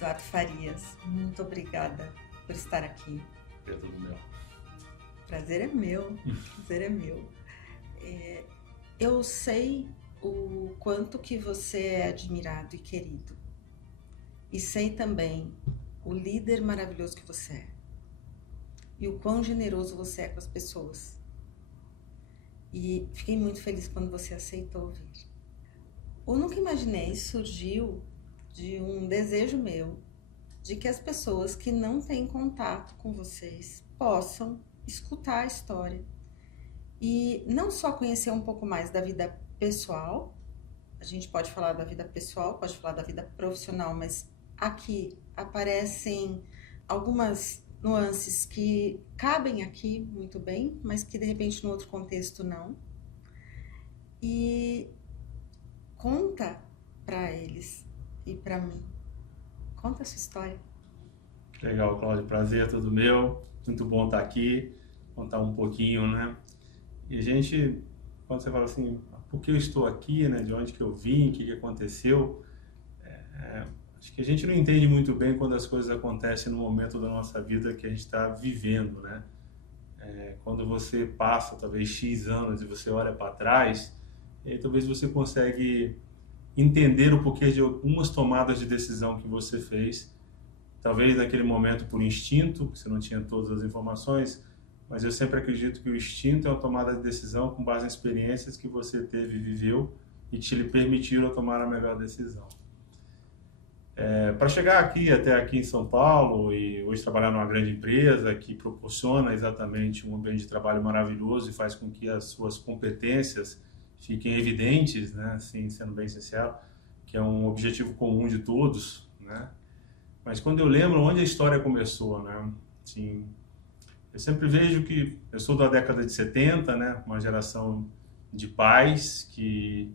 Eduardo Farias, muito obrigada por estar aqui. É tudo meu. Prazer é meu, prazer é meu. Eu sei o quanto que você é admirado e querido. E sei também o líder maravilhoso que você é. E o quão generoso você é com as pessoas. E fiquei muito feliz quando você aceitou vir. O Nunca Imaginei surgiu de um desejo meu de que as pessoas que não têm contato com vocês possam escutar a história e não só conhecer um pouco mais da vida pessoal. A gente pode falar da vida pessoal, pode falar da vida profissional, mas aqui aparecem algumas nuances que cabem aqui muito bem, mas que de repente no outro contexto não. E conta para eles e para mim. Conta a sua história. Legal, Cláudio. Prazer é todo meu. Muito bom estar aqui, contar um pouquinho, né? E a gente, quando você fala assim, por que eu estou aqui, né? De onde que eu vim, o que aconteceu, acho que a gente não entende muito bem quando as coisas acontecem no momento da nossa vida que a gente está vivendo, né? Quando você passa, talvez, X anos e você olha para trás, e aí, talvez você consegue entender o porquê de algumas tomadas de decisão que você fez, talvez naquele momento por instinto, que você não tinha todas as informações, mas eu sempre acredito que o instinto é uma tomada de decisão com base em experiências que você teve e viveu e te lhe permitiram tomar a melhor decisão. Para chegar até aqui em São Paulo e hoje trabalhar numa grande empresa que proporciona exatamente um ambiente de trabalho maravilhoso e faz com que as suas competências fiquem evidentes, né? Assim, sendo bem sincero, que é um objetivo comum de todos, né? Mas quando eu lembro onde a história começou, né? Assim, eu sempre vejo que eu sou da década de 70, né? Uma geração de pais que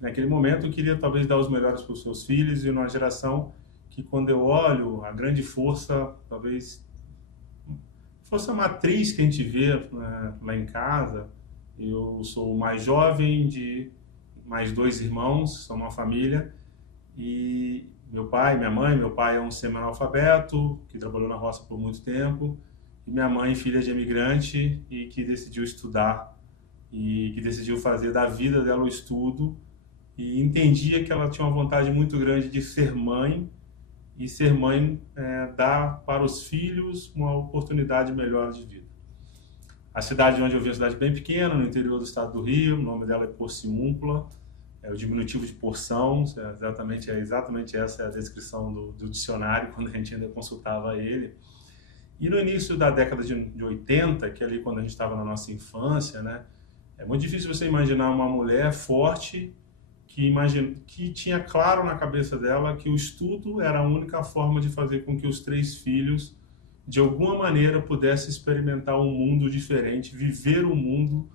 naquele momento queria talvez dar os melhores para os seus filhos, e uma geração que, quando eu olho, a grande força, talvez força matriz que a gente vê, né, lá em casa. Eu sou o mais jovem de mais 2 irmãos, sou uma família, e meu pai, minha mãe, meu pai é um semi-analfabeto, que trabalhou na roça por muito tempo, e minha mãe, filha de imigrante, e que decidiu estudar, e que decidiu fazer da vida dela o estudo, e entendia que ela tinha uma vontade muito grande de ser mãe, e ser mãe dá para os filhos uma oportunidade melhor de vida. A cidade onde eu vim é uma cidade bem pequena, no interior do estado do Rio, o nome dela é Porciúncula, é o diminutivo de porção, exatamente essa é a descrição do dicionário, quando a gente ainda consultava ele. E no início da década de 80, que é ali quando a gente estava na nossa infância, né, é muito difícil você imaginar uma mulher forte que tinha claro na cabeça dela que o estudo era a única forma de fazer com que os 3 filhos, de alguma maneira, pudessem experimentar um mundo diferente, viver um mundo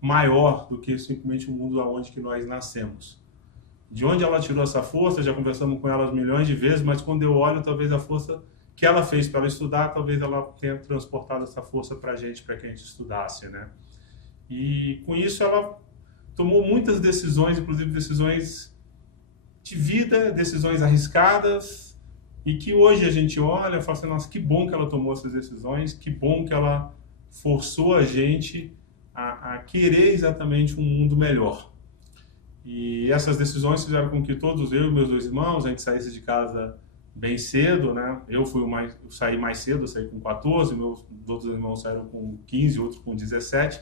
maior do que simplesmente o mundo aonde que nós nascemos. De onde ela tirou essa força, já conversamos com ela milhões de vezes, mas quando eu olho, talvez a força que ela fez para ela estudar, talvez ela tenha transportado essa força para que a gente estudasse, né? E com isso ela tomou muitas decisões, inclusive decisões de vida, decisões arriscadas, e que hoje a gente olha e fala assim, nossa, que bom que ela tomou essas decisões, que bom que ela forçou a gente a querer exatamente um mundo melhor. E essas decisões fizeram com que todos, eu e meus 2 irmãos, a gente saísse de casa bem cedo, né? Eu saí mais cedo, eu saí com 14, meus outros irmãos saíram com 15, outros com 17.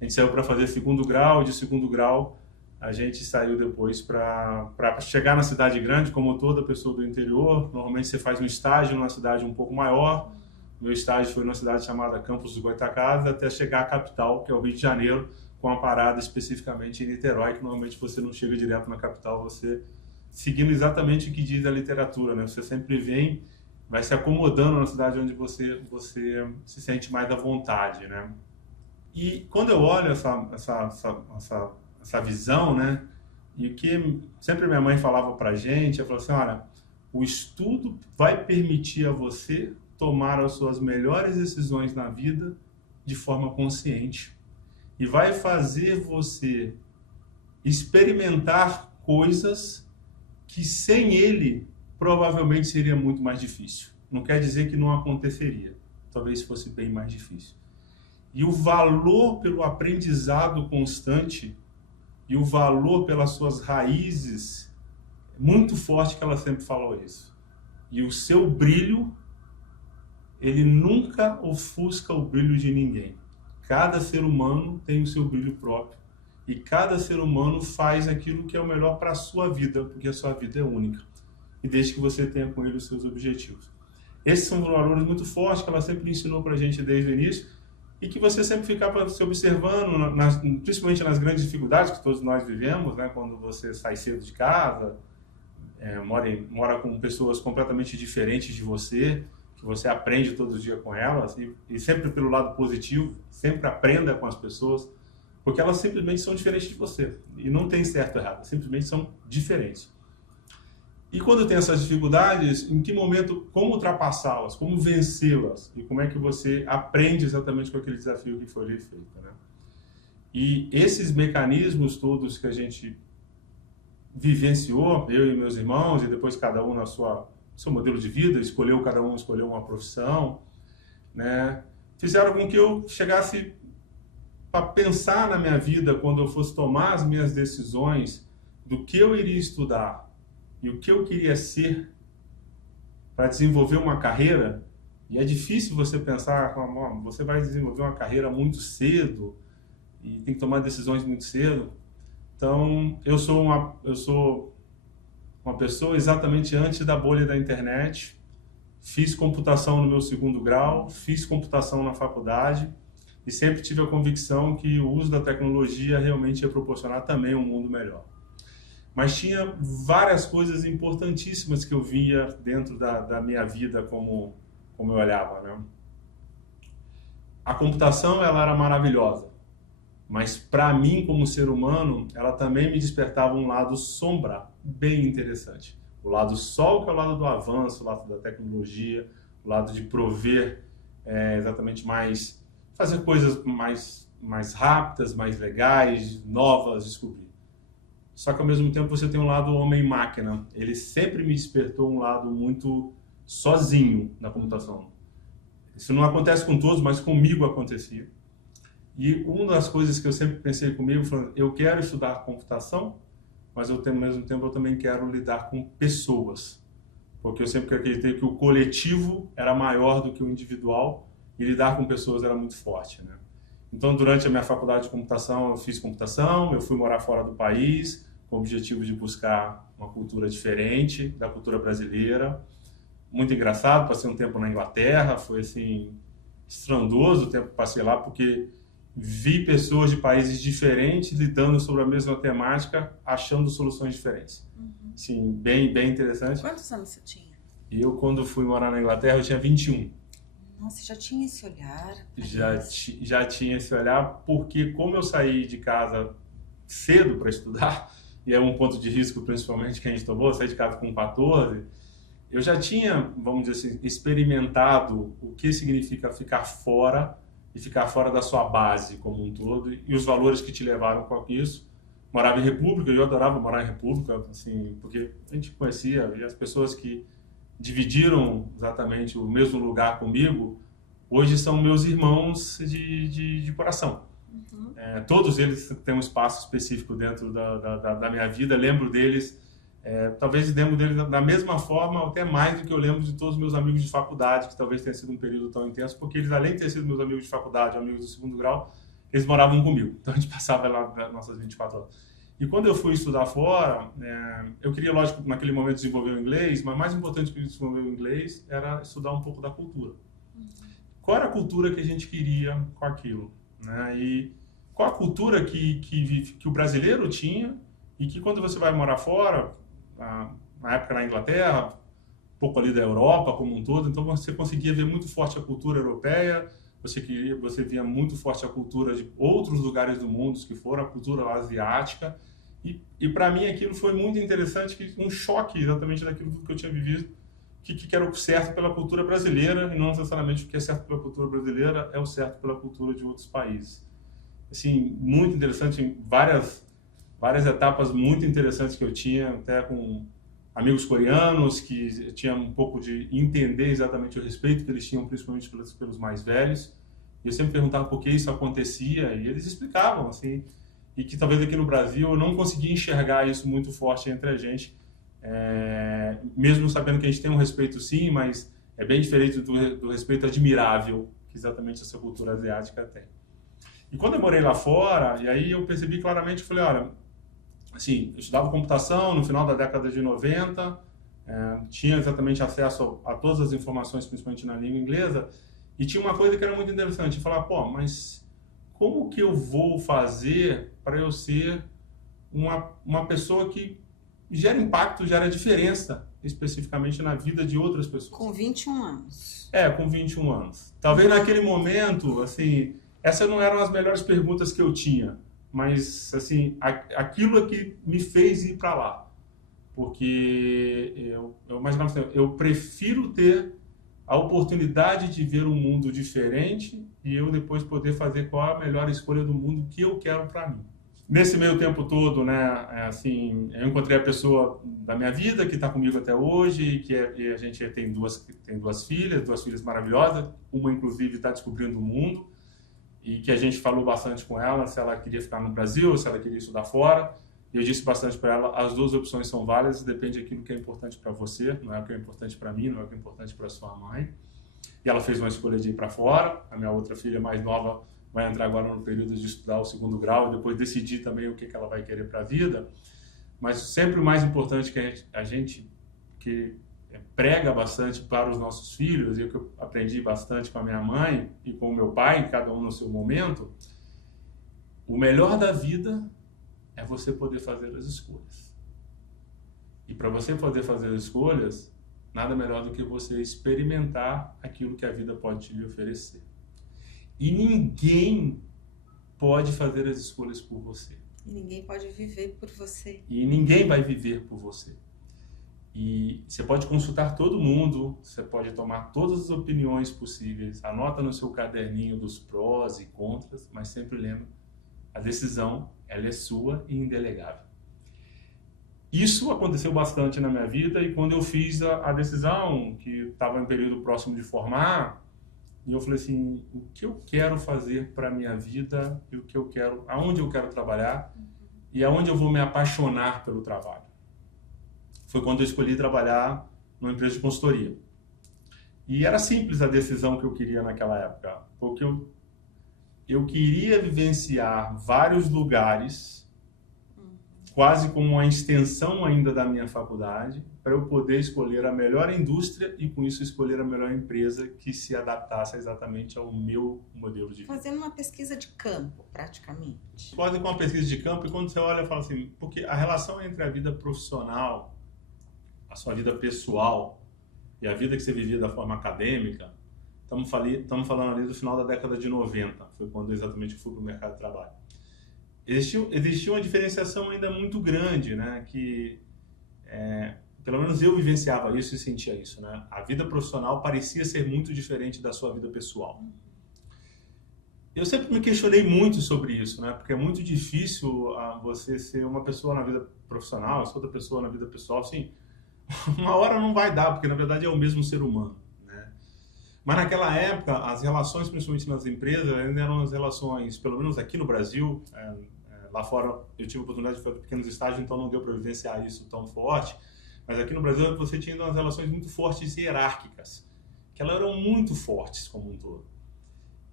A gente saiu para fazer segundo grau, e de segundo grau a gente saiu depois para chegar na cidade grande, como toda pessoa do interior. Normalmente você faz um estágio numa cidade um pouco maior. Meu estágio foi numa cidade chamada Campos dos Goytacazes, até chegar à capital, que é o Rio de Janeiro, com a parada especificamente em Niterói, que normalmente você não chega direto na capital, você seguindo exatamente o que diz a literatura, né? Você sempre vai se acomodando na cidade onde você se sente mais à vontade, né? E quando eu olho essa visão, né? E o que sempre minha mãe falava pra gente, ela falou assim, olha, o estudo vai permitir a você tomar as suas melhores decisões na vida de forma consciente e vai fazer você experimentar coisas que sem ele provavelmente seria muito mais difícil. Não quer dizer que não aconteceria. Talvez fosse bem mais difícil. E o valor pelo aprendizado constante e o valor pelas suas raízes, muito forte que ela sempre falou isso. E o seu brilho, ele nunca ofusca o brilho de ninguém. Cada ser humano tem o seu brilho próprio. E cada ser humano faz aquilo que é o melhor para a sua vida, porque a sua vida é única. E desde que você tenha com ele os seus objetivos. Esses são valores muito fortes que ela sempre ensinou para a gente desde o início e que você sempre fica se observando, principalmente nas grandes dificuldades que todos nós vivemos, né? Quando você sai cedo de casa, mora com pessoas completamente diferentes de você, que você aprende todo dia com elas e sempre pelo lado positivo, sempre aprenda com as pessoas, porque elas simplesmente são diferentes de você. E não tem certo ou errado, simplesmente são diferentes. E quando tem essas dificuldades, em que momento, como ultrapassá-las, como vencê-las? E como é que você aprende exatamente com aquele desafio que foi lhe feito, né? E esses mecanismos todos que a gente vivenciou, eu e meus irmãos, e depois cada um seu modelo de vida, cada um escolheu uma profissão, né? Fizeram com que eu chegasse para pensar na minha vida quando eu fosse tomar as minhas decisões do que eu iria estudar e o que eu queria ser para desenvolver uma carreira. E é difícil você pensar, você vai desenvolver uma carreira muito cedo e tem que tomar decisões muito cedo. Então, eu sou uma pessoa exatamente antes da bolha da internet. Fiz computação no meu 2º grau, fiz computação na faculdade e sempre tive a convicção que o uso da tecnologia realmente ia proporcionar também um mundo melhor. Mas tinha várias coisas importantíssimas que eu via dentro da minha vida como eu olhava, né? A computação, ela era maravilhosa, mas para mim, como ser humano, ela também me despertava um lado sombra bem interessante. O lado sol, que é o lado do avanço, o lado da tecnologia, o lado de prover exatamente fazer coisas mais rápidas, mais legais, novas, descobrir. Só que ao mesmo tempo você tem um lado homem-máquina. Ele sempre me despertou um lado muito sozinho na computação. Isso não acontece com todos, mas comigo acontecia. E uma das coisas que eu sempre pensei comigo, falando, eu quero estudar computação, mas ao mesmo tempo eu também quero lidar com pessoas. Porque eu sempre acreditei que o coletivo era maior do que o individual e lidar com pessoas era muito forte, né? Então, durante a minha faculdade de computação, eu fiz computação, eu fui morar fora do país, com o objetivo de buscar uma cultura diferente da cultura brasileira. Muito engraçado, passei um tempo na Inglaterra, foi assim, estrondoso o tempo que passei lá, porque vi pessoas de países diferentes lidando sobre a mesma temática, achando soluções diferentes. Sim, bem interessante. Quantos anos você tinha? Eu, quando fui morar na Inglaterra, eu tinha 21. Nossa, já tinha esse olhar? Já tinha esse olhar, porque como eu saí de casa cedo para estudar, e é um ponto de risco principalmente que a gente tomou, saí de casa com 14, eu já tinha, vamos dizer assim, experimentado o que significa ficar fora e ficar fora da sua base como um todo e os valores que te levaram com isso. Morava em república, eu adorava morar em república, assim, porque a gente conhecia e as pessoas que dividiram exatamente o mesmo lugar comigo, hoje são meus irmãos de coração. Todos eles têm um espaço específico dentro da minha vida, lembro deles, talvez lembro deles da mesma forma, até mais do que eu lembro de todos os meus amigos de faculdade, que talvez tenha sido um período tão intenso, porque eles, além de ter sido meus amigos de faculdade, amigos do 2º grau, eles moravam comigo, então a gente passava lá nossas 24 horas. E quando eu fui estudar fora, eu queria, lógico, naquele momento desenvolver o inglês, mas mais importante que desenvolver o inglês era estudar um pouco da cultura. Qual era a cultura que a gente queria com aquilo, né? E qual a cultura que o brasileiro tinha e que quando você vai morar fora, na época na Inglaterra, um pouco ali da Europa como um todo, então você conseguia ver muito forte a cultura europeia, você via muito forte a cultura de outros lugares do mundo, que foram a cultura asiática, e para mim aquilo foi muito interessante, um choque exatamente daquilo que eu tinha vivido, que era o certo pela cultura brasileira, e não necessariamente o que é certo pela cultura brasileira é o certo pela cultura de outros países. Assim, muito interessante, várias etapas muito interessantes que eu tinha, até com amigos coreanos que tinham um pouco de entender exatamente o respeito que eles tinham, principalmente pelos mais velhos. E eu sempre perguntava por que isso acontecia e eles explicavam, assim, e que talvez aqui no Brasil eu não conseguia enxergar isso muito forte entre a gente, mesmo sabendo que a gente tem um respeito sim, mas é bem diferente do respeito admirável que exatamente essa cultura asiática tem. E quando eu morei lá fora, e aí eu percebi claramente, falei, olha, assim, eu estudava computação no final da década de 90, tinha exatamente acesso a todas as informações, principalmente na língua inglesa, e tinha uma coisa que era muito interessante, eu falava, pô, mas como que eu vou fazer para eu ser uma pessoa que gera impacto, gera diferença, especificamente na vida de outras pessoas? Com 21 anos. Com 21 anos. Talvez naquele momento, assim, essas não eram as melhores perguntas que eu tinha, mas, assim, aquilo é que me fez ir para lá. Porque eu prefiro ter a oportunidade de ver um mundo diferente e eu depois poder fazer qual a melhor escolha do mundo que eu quero para mim. Nesse meio tempo todo, né, assim, eu encontrei a pessoa da minha vida que está comigo até hoje, e a gente tem duas filhas maravilhosas, uma inclusive está descobrindo o mundo, e que a gente falou bastante com ela se ela queria ficar no Brasil, se ela queria estudar fora. E eu disse bastante para ela, as duas opções são válidas, depende daquilo que é importante para você, não é o que é importante para mim, não é o que é importante para sua mãe. E ela fez uma escolha de ir para fora. A minha outra filha mais nova vai entrar agora no período de estudar o 2º grau e depois decidir também o que ela vai querer para a vida. Mas sempre o mais importante que a gente que prega bastante para os nossos filhos, e o que eu aprendi bastante com a minha mãe e com o meu pai, cada um no seu momento, o melhor da vida é você poder fazer as escolhas. E para você poder fazer as escolhas, nada melhor do que você experimentar aquilo que a vida pode te oferecer. E ninguém pode fazer as escolhas por você. E ninguém pode viver por você. E ninguém vai viver por você. E você pode consultar todo mundo, você pode tomar todas as opiniões possíveis, anota no seu caderninho dos prós e contras, mas sempre lembra, a decisão, ela é sua e indelegável. Isso aconteceu bastante na minha vida e quando eu fiz a decisão, que estava em período próximo de formar, e eu falei assim, o que eu quero fazer para a minha vida, e o que eu quero, aonde eu quero trabalhar e aonde eu vou me apaixonar pelo trabalho. Foi quando eu escolhi trabalhar numa empresa de consultoria. E era simples a decisão que eu queria naquela época, porque eu queria vivenciar vários lugares, quase como uma extensão ainda da minha faculdade, para eu poder escolher a melhor indústria e, com isso, escolher a melhor empresa que se adaptasse exatamente ao meu modelo de vida. Fazendo uma pesquisa de campo, praticamente. Quase com uma pesquisa de campo, e quando você olha, fala assim, porque a relação entre a vida profissional, a sua vida pessoal e a vida que você vivia da forma acadêmica, estamos falando ali do final da década de 90, foi quando exatamente eu fui para o mercado de trabalho. Existia uma diferenciação ainda muito grande, né? Que, pelo menos eu vivenciava isso e sentia isso, né? A vida profissional parecia ser muito diferente da sua vida pessoal. Eu sempre me questionei muito sobre isso, né? Porque é muito difícil você ser uma pessoa na vida profissional, outra pessoa na vida pessoal, assim, uma hora não vai dar, porque na verdade é o mesmo ser humano, né? Mas naquela época, as relações, principalmente nas empresas, ainda eram as relações, pelo menos aqui no Brasil, lá fora eu tive a oportunidade de fazer pequenos estágios, então não deu para vivenciar isso tão forte, mas aqui no Brasil você tinha umas relações muito fortes e hierárquicas, que elas eram muito fortes como um todo.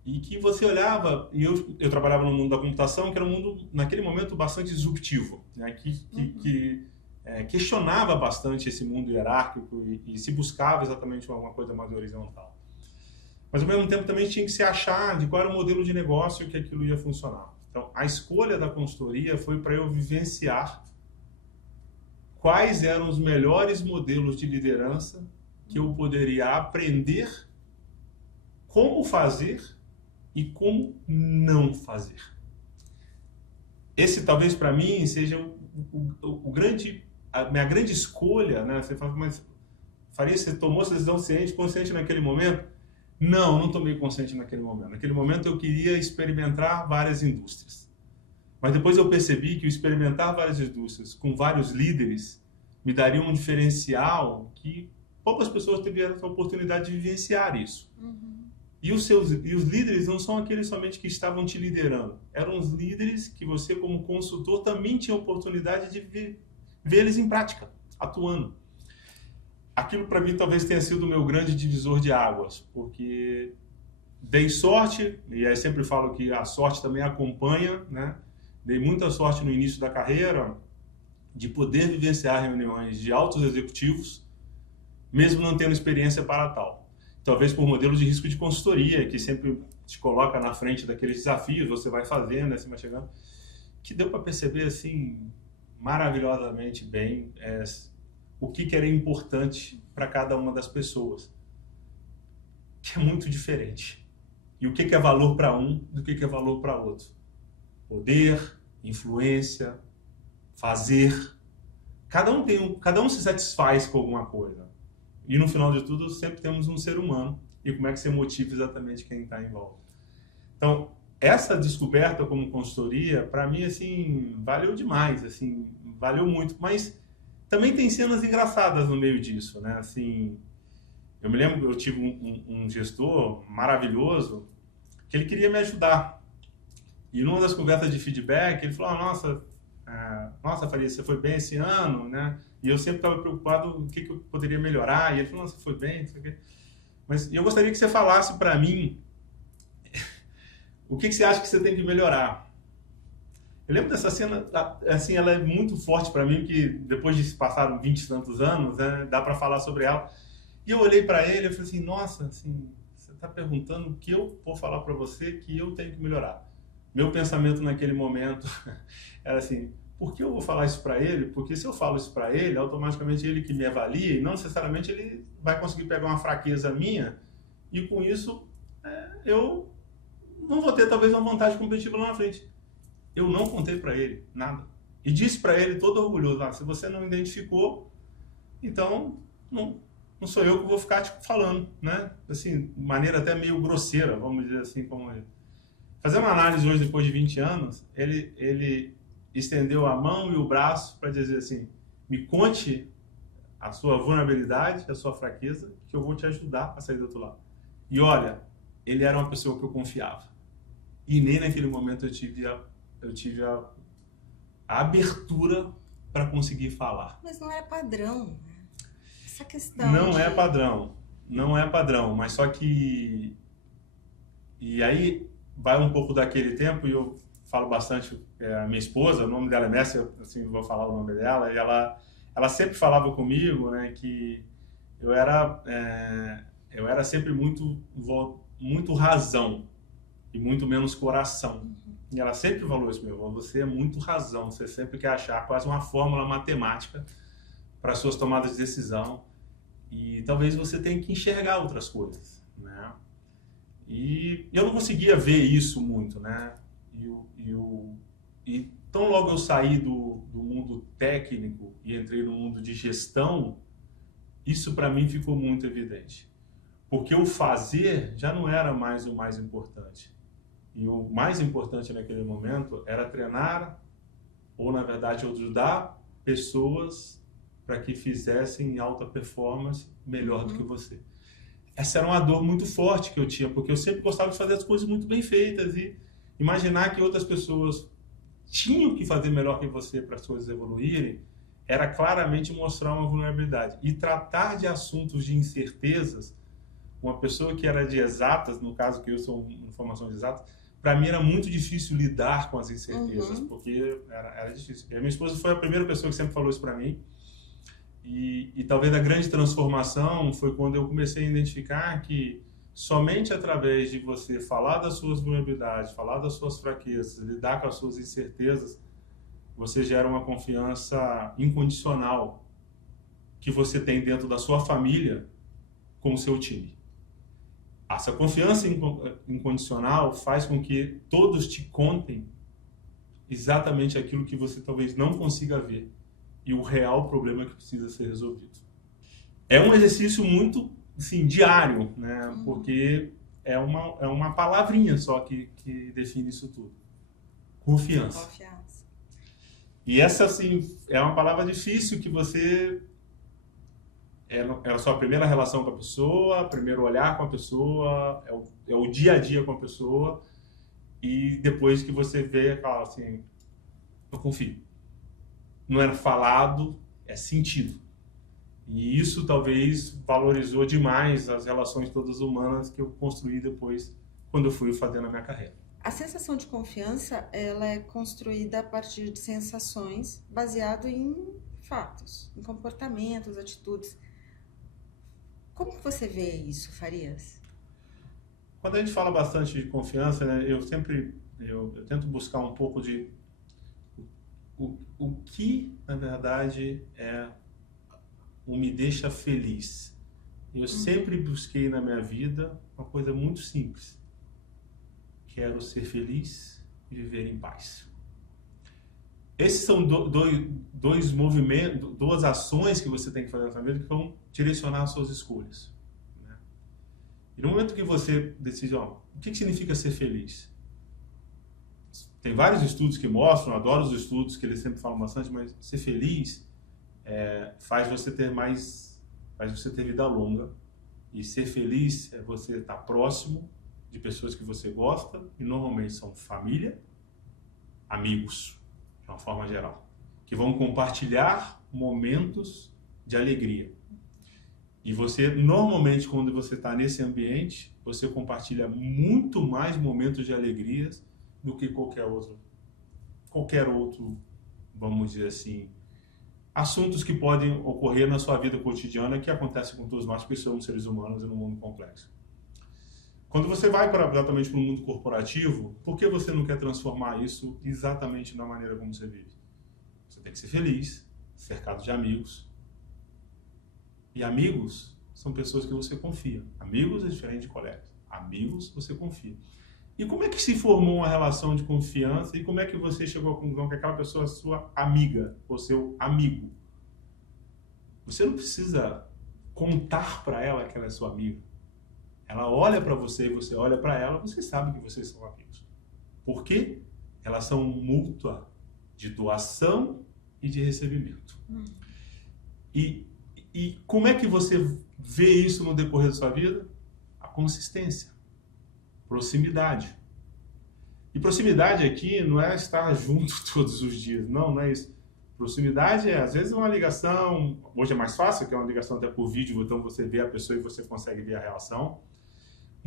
E que você olhava, e eu trabalhava no mundo da computação, que era um mundo, naquele momento, bastante disruptivo, né? Que questionava bastante esse mundo hierárquico e se buscava exatamente alguma coisa mais horizontal. Mas, ao mesmo tempo, também tinha que se achar de qual era o modelo de negócio que aquilo ia funcionar. Então, a escolha da consultoria foi para eu vivenciar quais eram os melhores modelos de liderança que eu poderia aprender como fazer e como não fazer. Esse, talvez, para mim, seja a minha grande escolha, né? Você fala, mas Faria, você tomou essa decisão consciente naquele momento? Não tomei consciente naquele momento. Naquele momento eu queria experimentar várias indústrias. Mas depois eu percebi que o experimentar várias indústrias com vários líderes me daria um diferencial que poucas pessoas tiveram a oportunidade de vivenciar isso. E os líderes não são aqueles somente que estavam te liderando. Eram os líderes que você, como consultor, também tinha a oportunidade de ver eles em prática, atuando. Aquilo, para mim, talvez tenha sido o meu grande divisor de águas, porque dei sorte, e aí sempre falo que a sorte também acompanha, né? Dei muita sorte no início da carreira de poder vivenciar reuniões de altos executivos, mesmo não tendo experiência para tal. Talvez por modelo de risco de consultoria, que sempre te coloca na frente daqueles desafios, você vai fazendo, assim, vai chegando, que deu para perceber, assim, maravilhosamente bem o que era importante para cada uma das pessoas, que é muito diferente. E o que é valor para um do que é valor para outro. Poder, influência, fazer. Cada um se satisfaz com alguma coisa. E no final de tudo, sempre temos um ser humano. E como é que você motiva exatamente quem está em volta. Então, essa descoberta como consultoria, para mim, assim, valeu demais, assim, valeu muito. Mas também tem cenas engraçadas no meio disso, né? Assim, eu me lembro que eu tive um gestor maravilhoso que ele queria me ajudar. E numa das conversas de feedback, ele falou, nossa, Faria, você foi bem esse ano, né? E eu sempre estava preocupado o que eu poderia melhorar. E ele falou, nossa, foi bem, não sei o quê. Mas eu gostaria que você falasse para mim o que você acha que você tem que melhorar. Eu lembro dessa cena, assim, ela é muito forte para mim, que depois de se passaram 20 e tantos anos, né, dá para falar sobre ela. E eu olhei para ele e falei assim, nossa, assim, você está perguntando o que eu vou falar para você que eu tenho que melhorar. Meu pensamento naquele momento era assim, por que eu vou falar isso para ele? Porque se eu falo isso para ele, automaticamente ele que me avalia, e não necessariamente ele vai conseguir pegar uma fraqueza minha, e com isso eu não vou ter talvez uma vantagem competitiva lá na frente. Eu não contei para ele nada. E disse para ele todo orgulhoso, se você não identificou, então não sou eu que vou ficar te falando, né? Assim, de maneira até meio grosseira, vamos dizer assim, como ele. Fazendo uma análise hoje, depois de 20 anos, ele estendeu a mão e o braço para dizer assim, me conte a sua vulnerabilidade, a sua fraqueza, que eu vou te ajudar a sair do outro lado. E olha, ele era uma pessoa que eu confiava. E nem naquele momento eu tive a abertura para conseguir falar. Mas não era padrão, né? Essa questão não é padrão, mas só que... E aí vai um pouco daquele tempo, e eu falo bastante, a minha esposa, o nome dela é Mércia, assim, vou falar o nome dela, e ela sempre falava comigo, né, que eu era sempre muito razão e muito menos coração. E ela sempre falou isso, você é muito razão, você sempre quer achar quase uma fórmula matemática para suas tomadas de decisão, e talvez você tenha que enxergar outras coisas, né? E eu não conseguia ver isso muito, né? E tão logo eu saí do mundo técnico e entrei no mundo de gestão, isso para mim ficou muito evidente. Porque o fazer já não era mais o mais importante. E o mais importante naquele momento era treinar, ou na verdade ajudar pessoas para que fizessem alta performance melhor do que você. Essa era uma dor muito forte que eu tinha, porque eu sempre gostava de fazer as coisas muito bem feitas e imaginar que outras pessoas tinham que fazer melhor que você para as coisas evoluírem, era claramente mostrar uma vulnerabilidade. E tratar de assuntos de incertezas, uma pessoa que era de exatas, no caso que eu sou em formação de exatas, para mim era muito difícil lidar com as incertezas, porque era difícil. E a minha esposa foi a primeira pessoa que sempre falou isso para mim. E talvez a grande transformação foi quando eu comecei a identificar que somente através de você falar das suas vulnerabilidades, falar das suas fraquezas, lidar com as suas incertezas, você gera uma confiança incondicional que você tem dentro da sua família com o seu time. Essa confiança incondicional faz com que todos te contem exatamente aquilo que você talvez não consiga ver e o real problema que precisa ser resolvido. É um exercício muito, assim, diário, né? Porque é uma palavrinha só que define isso tudo. Confiança. E essa, assim, é uma palavra difícil que você... É a sua primeira relação com a pessoa, primeiro olhar com a pessoa, é o dia a dia com a pessoa, e depois que você vê, fala assim, eu confio. Não era falado, é sentido. E isso talvez valorizou demais as relações todas humanas que eu construí depois, quando eu fui fazendo a minha carreira. A sensação de confiança, ela é construída a partir de sensações baseado em fatos, em comportamentos, atitudes. Como que você vê isso, Farias? Quando a gente fala bastante de confiança, né, eu tento buscar um pouco de o que, na verdade, me deixa feliz. Eu sempre busquei na minha vida uma coisa muito simples. Quero ser feliz e viver em paz. Esses são dois movimentos, duas ações que você tem que fazer na sua vida que vão direcionar as suas escolhas. Né? E no momento que você decide, o que significa ser feliz? Tem vários estudos que mostram, adoro os estudos que eles sempre falam bastante, mas ser feliz faz você ter vida longa. E ser feliz é você estar próximo de pessoas que você gosta, e normalmente são família, amigos, de uma forma geral, que vão compartilhar momentos de alegria. E você, normalmente, quando você está nesse ambiente, você compartilha muito mais momentos de alegrias do que qualquer outro, vamos dizer assim, assuntos que podem ocorrer na sua vida cotidiana, que acontece com todos nós, porque somos seres humanos e num mundo complexo. Quando você vai exatamente para o mundo corporativo, por que você não quer transformar isso exatamente na maneira como você vive? Você tem que ser feliz, cercado de amigos. E amigos são pessoas que você confia. Amigos é diferente de colegas. Amigos você confia. E como é que se formou uma relação de confiança e como é que você chegou à conclusão que aquela pessoa é sua amiga ou seu amigo? Você não precisa contar para ela que ela é sua amiga. Ela olha para você e você olha para ela, você sabe que vocês são amigos. Por quê? Relação mútua de doação e de recebimento. E como é que você vê isso no decorrer da sua vida? A consistência. Proximidade. E proximidade aqui não é estar junto todos os dias. Não é isso. Proximidade às vezes, uma ligação. Hoje é mais fácil, que é uma ligação até por vídeo, então você vê a pessoa e você consegue ver a relação.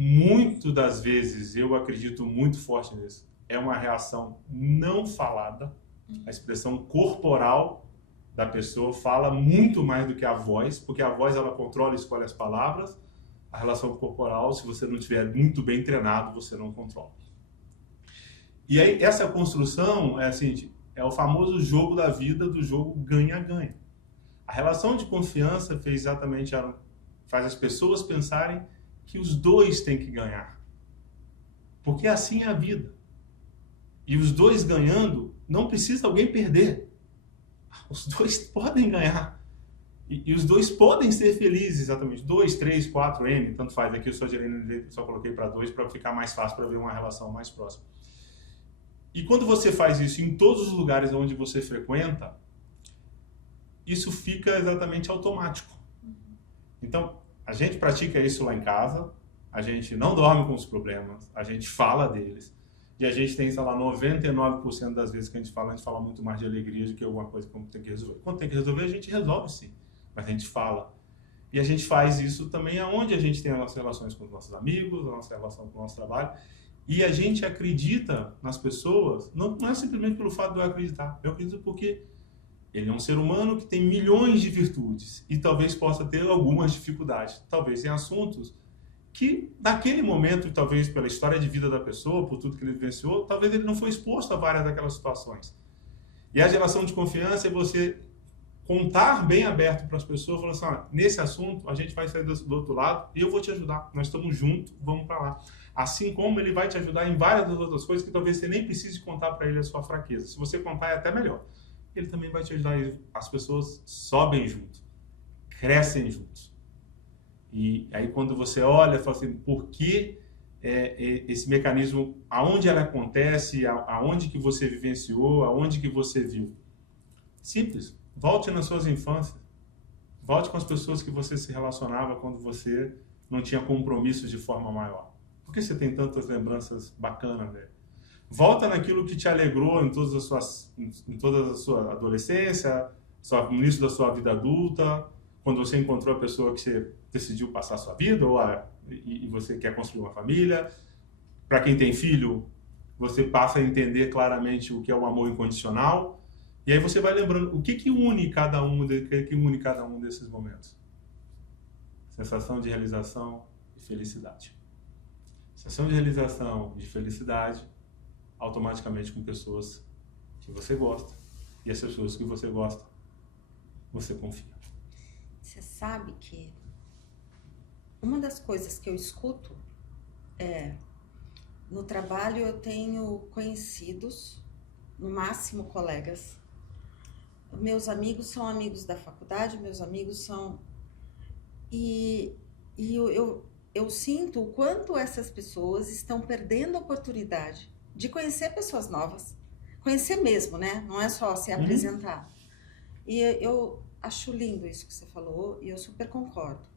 Muito das vezes, eu acredito muito forte nisso, é uma reação não falada. A expressão corporal da pessoa fala muito mais do que a voz, porque a voz ela controla e escolhe as palavras. A relação corporal, se você não estiver muito bem treinado, você não controla. E aí, essa construção é o famoso jogo da vida, do jogo ganha-ganha. A relação de confiança faz as pessoas pensarem que os dois têm que ganhar. Porque assim é a vida. E os dois ganhando, não precisa alguém perder. Os dois podem ganhar. E os dois podem ser felizes, exatamente. 2, 3, 4, N, tanto faz. Aqui eu só coloquei para 2 para ficar mais fácil, para ver uma relação mais próxima. E quando você faz isso em todos os lugares onde você frequenta, isso fica exatamente automático. Então, a gente pratica isso lá em casa, a gente não dorme com os problemas, a gente fala deles, e a gente tem, sei lá, 99% das vezes que a gente fala muito mais de alegria do que alguma coisa que tem que resolver. Quando tem que resolver, a gente resolve sim, mas a gente fala. E a gente faz isso também aonde a gente tem as nossas relações com os nossos amigos, a nossa relação com o nosso trabalho, e a gente acredita nas pessoas, não é simplesmente pelo fato de eu acreditar, eu acredito porque ele é um ser humano que tem milhões de virtudes e talvez possa ter algumas dificuldades, talvez em assuntos que naquele momento, talvez pela história de vida da pessoa, por tudo que ele vivenciou, talvez ele não foi exposto a várias daquelas situações. E a geração de confiança é você contar bem aberto para as pessoas, falando assim, nesse assunto a gente vai sair do outro lado e eu vou te ajudar, nós estamos juntos, vamos para lá. Assim como ele vai te ajudar em várias das outras coisas que talvez você nem precise contar para ele a sua fraqueza. Se você contar é até melhor. Ele também vai te ajudar. As pessoas sobem junto, crescem juntos. E aí quando você olha, fala assim, por que esse mecanismo, aonde ela acontece, aonde que você vivenciou, aonde que você viu? Simples. Volte nas suas infâncias. Volte com as pessoas que você se relacionava quando você não tinha compromissos de forma maior. Por que você tem tantas lembranças bacanas, velho? Volta naquilo que te alegrou em toda a sua adolescência, no início da sua vida adulta, quando você encontrou a pessoa que você decidiu passar a sua vida e você quer construir uma família. Para quem tem filho, você passa a entender claramente o que é o amor incondicional. E aí você vai lembrando o que une cada um desses momentos. Sensação de realização e felicidade. Sensação de realização e de felicidade automaticamente com pessoas que você gosta. E as pessoas que você gosta, você confia. Você sabe que uma das coisas que eu escuto é: no trabalho eu tenho conhecidos, no máximo colegas. Meus amigos são amigos da faculdade, meus amigos são... E eu sinto o quanto essas pessoas estão perdendo a oportunidade de conhecer pessoas novas. Conhecer mesmo, né? Não é só se apresentar. E eu acho lindo isso que você falou e eu super concordo.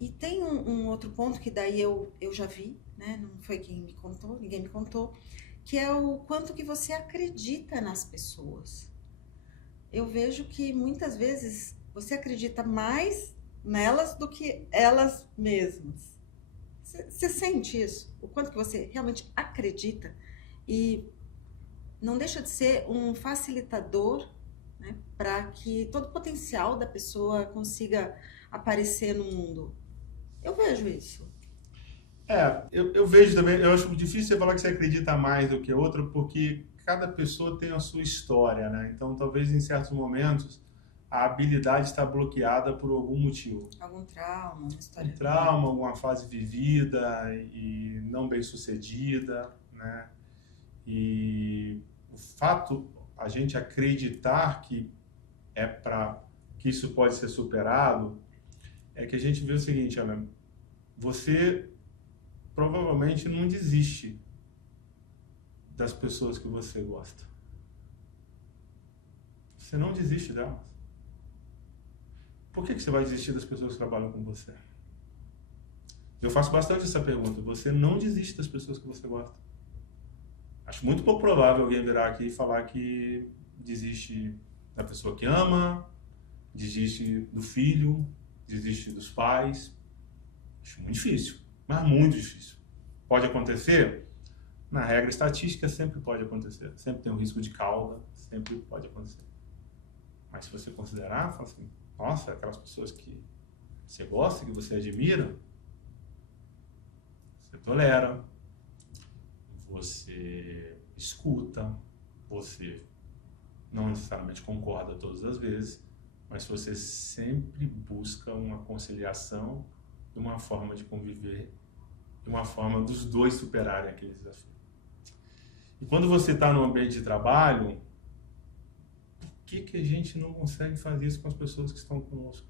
E tem um outro ponto que daí eu já vi, né? Não foi quem me contou, ninguém me contou, que é o quanto que você acredita nas pessoas. Eu vejo que muitas vezes você acredita mais nelas do que elas mesmas. Você sente isso? O quanto que você realmente acredita e não deixa de ser um facilitador, né, para que todo o potencial da pessoa consiga aparecer no mundo. Eu vejo isso. Eu vejo também, eu acho difícil você falar que você acredita mais do que outra, porque cada pessoa tem a sua história, né? Então, talvez em certos momentos a habilidade está bloqueada por algum motivo. Algum trauma, uma história. Um trauma, alguma fase vivida e não bem sucedida, né? E o fato, a gente acreditar que que isso pode ser superado, é que a gente vê o seguinte, olha, você provavelmente não desiste das pessoas que você gosta. Você não desiste delas. Por que você vai desistir das pessoas que trabalham com você? Eu faço bastante essa pergunta. Você não desiste das pessoas que você gosta. Acho muito pouco provável alguém virar aqui e falar que desiste da pessoa que ama, desiste do filho, desiste dos pais. Acho muito difícil, mas muito difícil. Pode acontecer? Na regra estatística, sempre pode acontecer. Sempre tem um risco de cauda, sempre pode acontecer. Mas se você considerar, fala assim, nossa, aquelas pessoas que você gosta, que você admira, você tolera, você escuta, você não necessariamente concorda todas as vezes, mas você sempre busca uma conciliação e uma forma de conviver, e uma forma dos dois superarem aquele desafio. E quando você está no ambiente de trabalho, por que a gente não consegue fazer isso com as pessoas que estão conosco?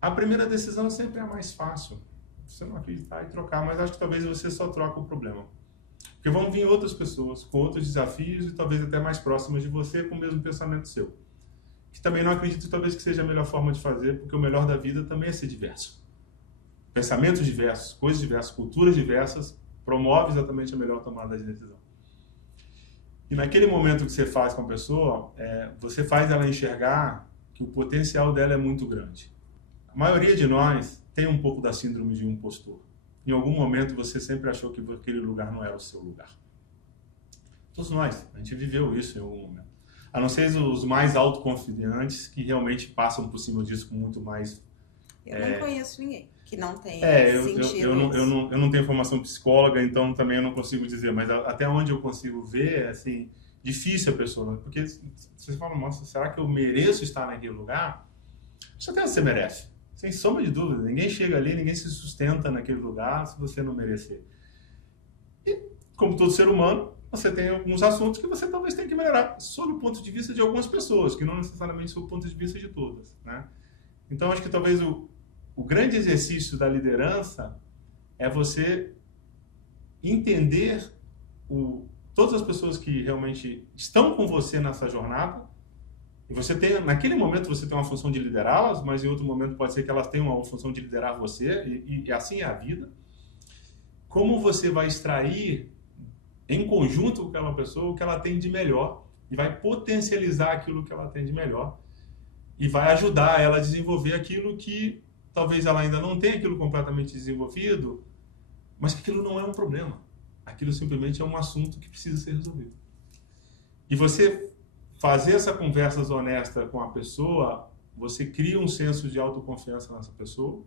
A primeira decisão sempre é a mais fácil. Você não acreditar e trocar, mas acho que talvez você só troca o problema. Porque vão vir outras pessoas com outros desafios e talvez até mais próximas de você com o mesmo pensamento seu. Que também não acredito talvez que seja a melhor forma de fazer, porque o melhor da vida também é ser diverso. Pensamentos diversos, coisas diversas, culturas diversas, promove exatamente a melhor tomada de decisão. E naquele momento que você faz com a pessoa, você faz ela enxergar que o potencial dela é muito grande. A maioria de nós tem um pouco da síndrome de um impostor. Em algum momento você sempre achou que aquele lugar não era o seu lugar. Todos nós, a gente viveu isso em algum momento. A não ser os mais autoconfiantes que realmente passam por cima disso com muito mais... Eu não conheço ninguém que não tenha sentido eu não tenho formação psicóloga, então também eu não consigo dizer, mas até onde eu consigo ver, assim, difícil a pessoa, porque você fala, nossa, será que eu mereço estar naquele lugar? Com certeza você merece, sem sombra de dúvida. Ninguém chega ali, ninguém se sustenta naquele lugar se você não merecer. E, como todo ser humano, você tem alguns assuntos que você talvez tenha que melhorar, sob o ponto de vista de algumas pessoas, que não necessariamente sob o ponto de vista de todas, né? Então, acho que talvez o grande exercício da liderança é você entender todas as pessoas que realmente estão com você nessa jornada E você tem, naquele momento você tem uma função de liderá-las, mas em outro momento pode ser que elas tenham uma função de liderar você, e assim é a vida. Como você vai extrair, em conjunto com aquela pessoa, o que ela tem de melhor, e vai potencializar aquilo que ela tem de melhor, e vai ajudar ela a desenvolver aquilo que talvez ela ainda não tenha aquilo completamente desenvolvido, mas que aquilo não é um problema. Aquilo simplesmente é um assunto que precisa ser resolvido. E você fazer essa conversa honesta com a pessoa, você cria um senso de autoconfiança nessa pessoa.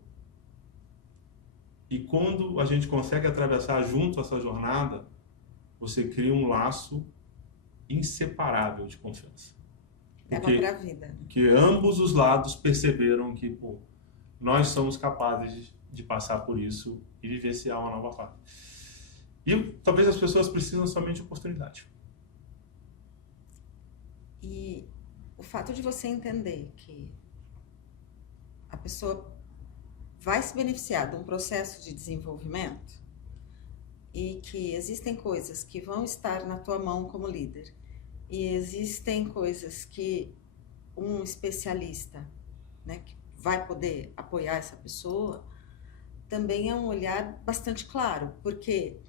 E quando a gente consegue atravessar junto essa jornada, você cria um laço inseparável de confiança. Leva para a vida. Porque ambos os lados perceberam que, pô, nós somos capazes de passar por isso e vivenciar uma nova fase. E talvez as pessoas precisam somente de oportunidade. E o fato de você entender que a pessoa vai se beneficiar de um processo de desenvolvimento e que existem coisas que vão estar na tua mão como líder e existem coisas que um especialista, né, que vai poder apoiar essa pessoa, também é um olhar bastante claro, porque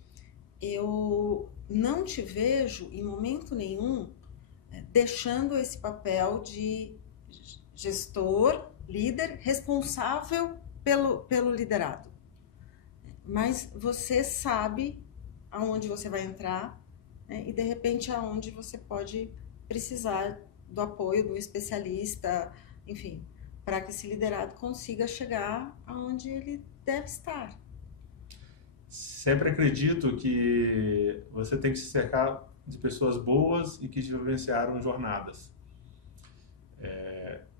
eu não te vejo em momento nenhum deixando esse papel de gestor, líder, responsável pelo liderado. Mas você sabe aonde você vai entrar, né, e de repente aonde você pode precisar do apoio do especialista, enfim, para que esse liderado consiga chegar aonde ele deve estar. Sempre acredito que você tem que se cercar de pessoas boas e que vivenciaram jornadas.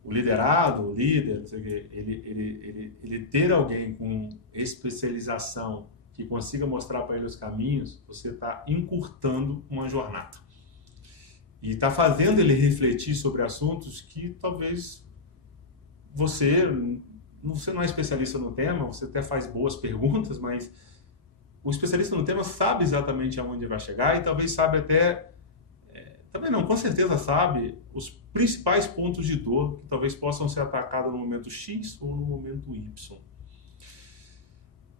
O liderado, o líder, ele ter alguém com especialização que consiga mostrar para ele os caminhos, você está encurtando uma jornada. E está fazendo ele refletir sobre assuntos que talvez você não é especialista no tema, você até faz boas perguntas, mas o especialista no tema sabe exatamente aonde vai chegar e talvez sabe até, também não, com certeza sabe os principais pontos de dor que talvez possam ser atacados no momento X ou no momento Y.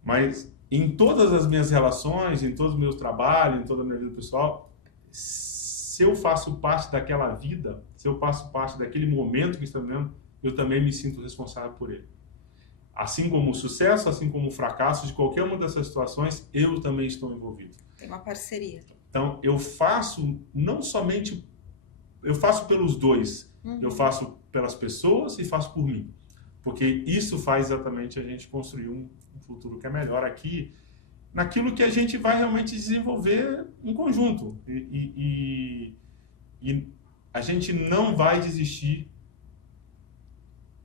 Mas em todas as minhas relações, em todos os meus trabalhos, em toda a minha vida pessoal, se eu faço parte daquela vida, se eu faço parte daquele momento que está vivendo, eu também me sinto responsável por ele. Assim como o sucesso, assim como o fracasso de qualquer uma dessas situações, eu também estou envolvido. Tem uma parceria. Então, eu faço não somente... Eu faço pelos dois. Uhum. Eu faço pelas pessoas e faço por mim. Porque isso faz exatamente a gente construir um futuro que é melhor aqui, naquilo que a gente vai realmente desenvolver em conjunto. E a gente não vai desistir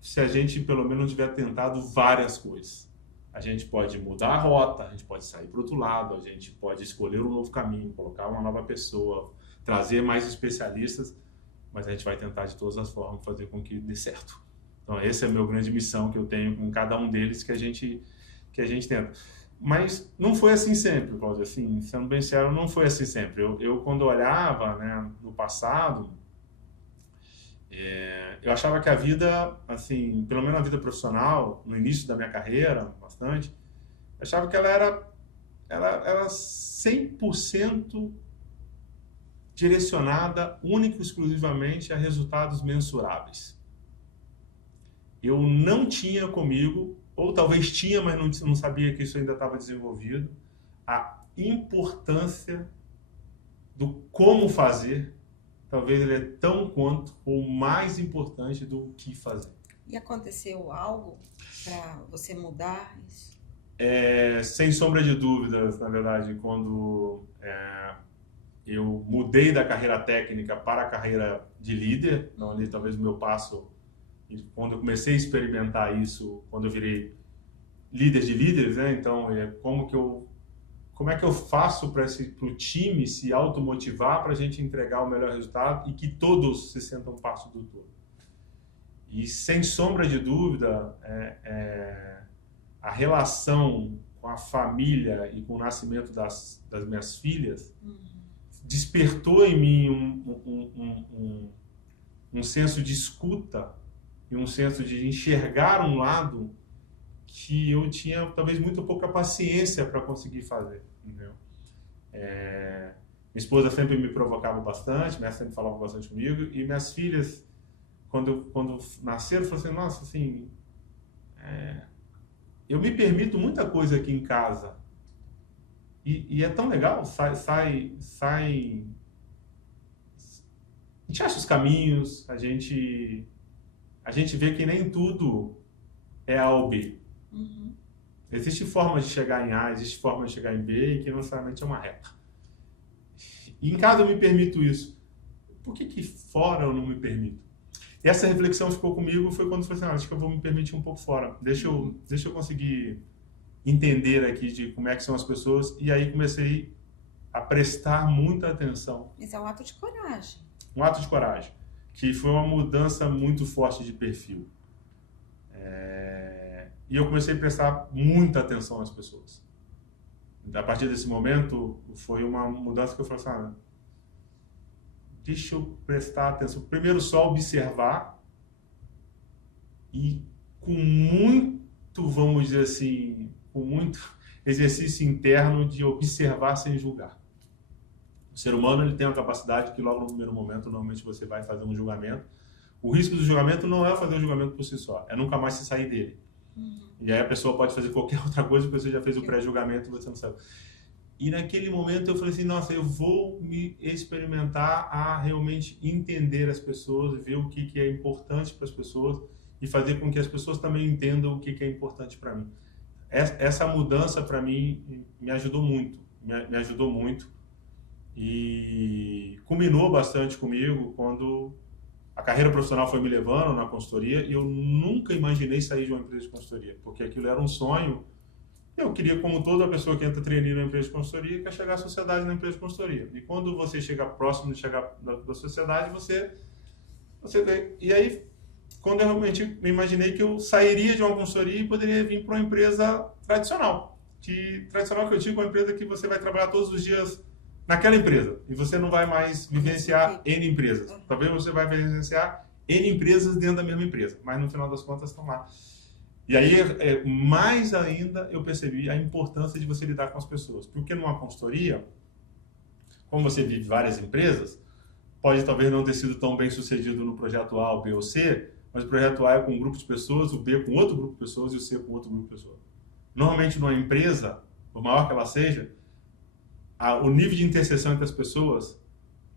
se a gente, pelo menos, tiver tentado várias coisas. A gente pode mudar a rota, a gente pode sair para o outro lado, a gente pode escolher um novo caminho, colocar uma nova pessoa, trazer mais especialistas, mas a gente vai tentar de todas as formas fazer com que dê certo. Então, essa é a minha grande missão que eu tenho com cada um deles que a gente tenta. Mas não foi assim sempre, Cláudio. Assim, sendo bem sério, não foi assim sempre. Eu quando olhava, né, no passado, eu achava que a vida, assim, pelo menos a vida profissional, no início da minha carreira, bastante, eu achava que ela era 100% direcionada única e exclusivamente a resultados mensuráveis. Eu não tinha comigo, ou talvez tinha, mas não sabia que isso ainda estava desenvolvido, a importância do como fazer. Talvez ele é tão quanto ou mais importante do que fazer. E aconteceu algo para você mudar isso? Sem sombra de dúvidas, na verdade, quando eu mudei da carreira técnica para a carreira de líder, onde talvez o meu passo, quando eu comecei a experimentar isso, quando eu virei líder de líderes, né? Então, como é que eu faço para o time se automotivar para a gente entregar o melhor resultado e que todos se sentam parte do todo? E sem sombra de dúvida, a relação com a família e com o nascimento das minhas filhas despertou em mim um senso de escuta e um senso de enxergar um lado que eu tinha talvez muito pouca paciência para conseguir fazer, entendeu? Minha esposa sempre me provocava bastante, minha sempre falava bastante comigo, e minhas filhas, quando nasceram, falaram assim, nossa, assim, eu me permito muita coisa aqui em casa, e é tão legal, a gente acha os caminhos, a gente vê que nem tudo é A ou B. Uhum. Existe forma de chegar em A, existe forma de chegar em B, e que não necessariamente é uma reta. E em casa eu me permito isso. Por que fora eu não me permito? E essa reflexão ficou comigo, foi quando eu falei assim, acho que eu vou me permitir um pouco fora. Deixa eu conseguir entender aqui de como é que são as pessoas, e aí comecei a prestar muita atenção. Isso é um ato de coragem. Um ato de coragem, que foi uma mudança muito forte de perfil. E eu comecei a prestar muita atenção nas pessoas. A partir desse momento, foi uma mudança que eu falei assim, deixa eu prestar atenção. Primeiro, só observar e com muito, vamos dizer assim, com muito exercício interno de observar sem julgar. O ser humano ele tem uma capacidade que logo no primeiro momento, normalmente você vai fazer um julgamento. O risco do julgamento não é fazer o julgamento por si só, é nunca mais se sair dele. E aí a pessoa pode fazer qualquer outra coisa porque você já fez o pré-julgamento e você não sabe. E naquele momento eu falei assim, nossa, eu vou me experimentar a realmente entender as pessoas, ver o que é importante para as pessoas e fazer com que as pessoas também entendam o que é importante para mim. Essa mudança para mim me ajudou muito, me ajudou muito e culminou bastante comigo quando a carreira profissional foi me levando na consultoria e eu nunca imaginei sair de uma empresa de consultoria, porque aquilo era um sonho. Eu queria, como toda pessoa que entra treinando na empresa de consultoria, quer chegar à sociedade na empresa de consultoria. E quando você chega próximo de chegar da sociedade, você vê. E aí, quando eu realmente me imaginei que eu sairia de uma consultoria e poderia vir para uma empresa tradicional. Tradicional que eu digo, uma empresa que você vai trabalhar todos os dias naquela empresa. E você não vai mais vivenciar N empresas. Talvez você vai vivenciar N empresas dentro da mesma empresa. Mas no final das contas estão lá. E aí, mais ainda, eu percebi a importância de você lidar com as pessoas. Porque numa consultoria, como você vive várias empresas, pode talvez não ter sido tão bem sucedido no projeto A, o B ou C, mas o projeto A é com um grupo de pessoas, o B com outro grupo de pessoas e o C com outro grupo de pessoas. Normalmente, numa empresa, por maior que ela seja, o nível de interseção entre as pessoas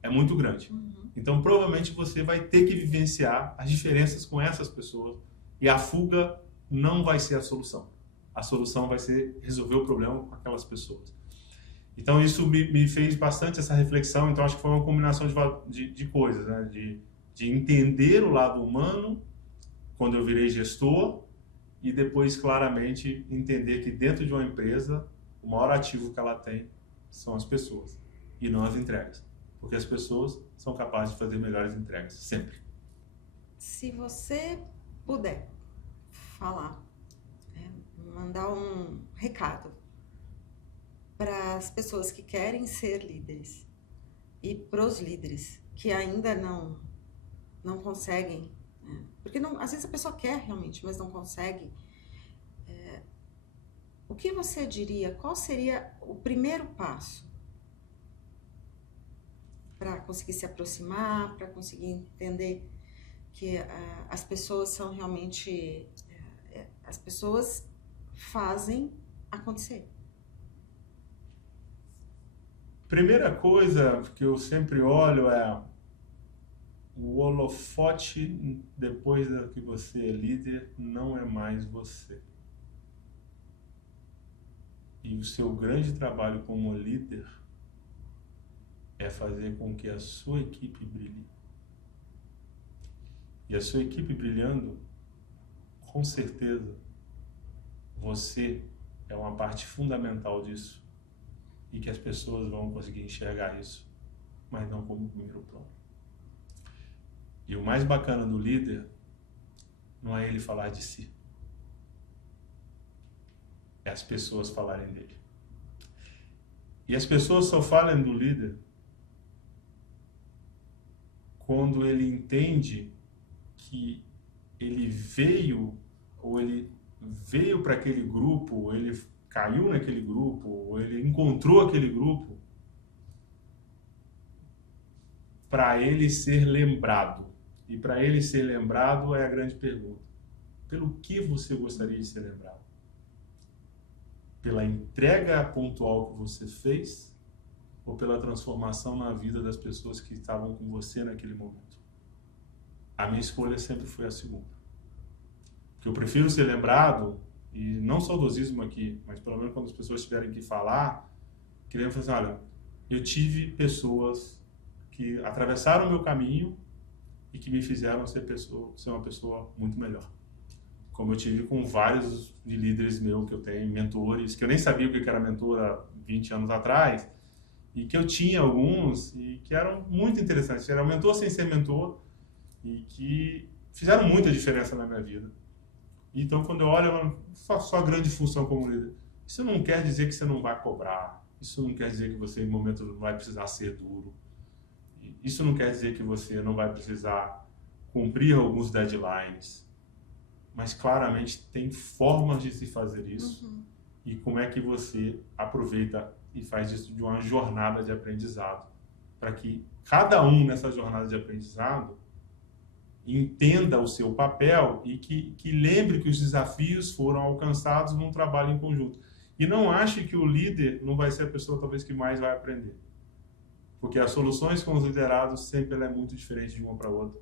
é muito grande. Então, provavelmente, você vai ter que vivenciar as diferenças com essas pessoas e a fuga não vai ser a solução. A solução vai ser resolver o problema com aquelas pessoas. Então, isso me fez bastante essa reflexão. Então, acho que foi uma combinação de coisas, né? De entender o lado humano quando eu virei gestor e depois, claramente, entender que dentro de uma empresa, o maior ativo que ela tem são as pessoas e não as entregas. Porque as pessoas são capazes de fazer melhores entregas, sempre. Se você puder falar, mandar um recado para as pessoas que querem ser líderes e para os líderes que ainda não conseguem, porque às vezes a pessoa quer realmente, mas não consegue, o que você diria, qual seria o primeiro passo para conseguir se aproximar, para conseguir entender que as pessoas são realmente... As pessoas fazem acontecer. Primeira coisa que eu sempre olho é o holofote depois que você é líder não é mais você. E o seu grande trabalho como líder é fazer com que a sua equipe brilhe. E a sua equipe brilhando, com certeza, você é uma parte fundamental disso e que as pessoas vão conseguir enxergar isso, mas não como primeiro plano. E o mais bacana do líder não é ele falar de si, é as pessoas falarem dele. E as pessoas só falam do líder quando ele entende que ele veio, ou ele veio para aquele grupo, ou ele caiu naquele grupo, ou ele encontrou aquele grupo, para ele ser lembrado. E para ele ser lembrado é a grande pergunta. Pelo que você gostaria de ser lembrado? Pela entrega pontual que você fez ou pela transformação na vida das pessoas que estavam com você naquele momento? A minha escolha sempre foi a segunda. Porque eu prefiro ser lembrado, e não saudosismo aqui, mas pelo menos quando as pessoas tiverem que falar, querendo falar assim, olha, eu tive pessoas que atravessaram o meu caminho e que me fizeram ser uma pessoa muito melhor. Como eu tive com vários de líderes meus que eu tenho, mentores, que eu nem sabia o que era mentor há 20 anos atrás, e que eu tinha alguns e que eram muito interessantes. Era um mentor sem ser mentor e que fizeram muita diferença na minha vida. Então, quando eu olho, sua grande função como líder, isso não quer dizer que você não vai cobrar, isso não quer dizer que você, em momento, não vai precisar ser duro, isso não quer dizer que você não vai precisar cumprir alguns deadlines, mas claramente tem formas de se fazer isso. E como é que você aproveita e faz isso de uma jornada de aprendizado, para que cada um nessa jornada de aprendizado entenda o seu papel e que lembre que os desafios foram alcançados num trabalho em conjunto. E não ache que o líder não vai ser a pessoa talvez que mais vai aprender. Porque as soluções com os liderados sempre ela é muito diferente de uma para outra.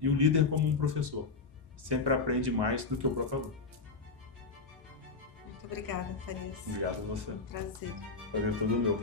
E o líder, como um professor, sempre aprende mais do que o próprio aluno. Muito obrigada, Farias. Obrigado a você. Um prazer. Prazer todo meu.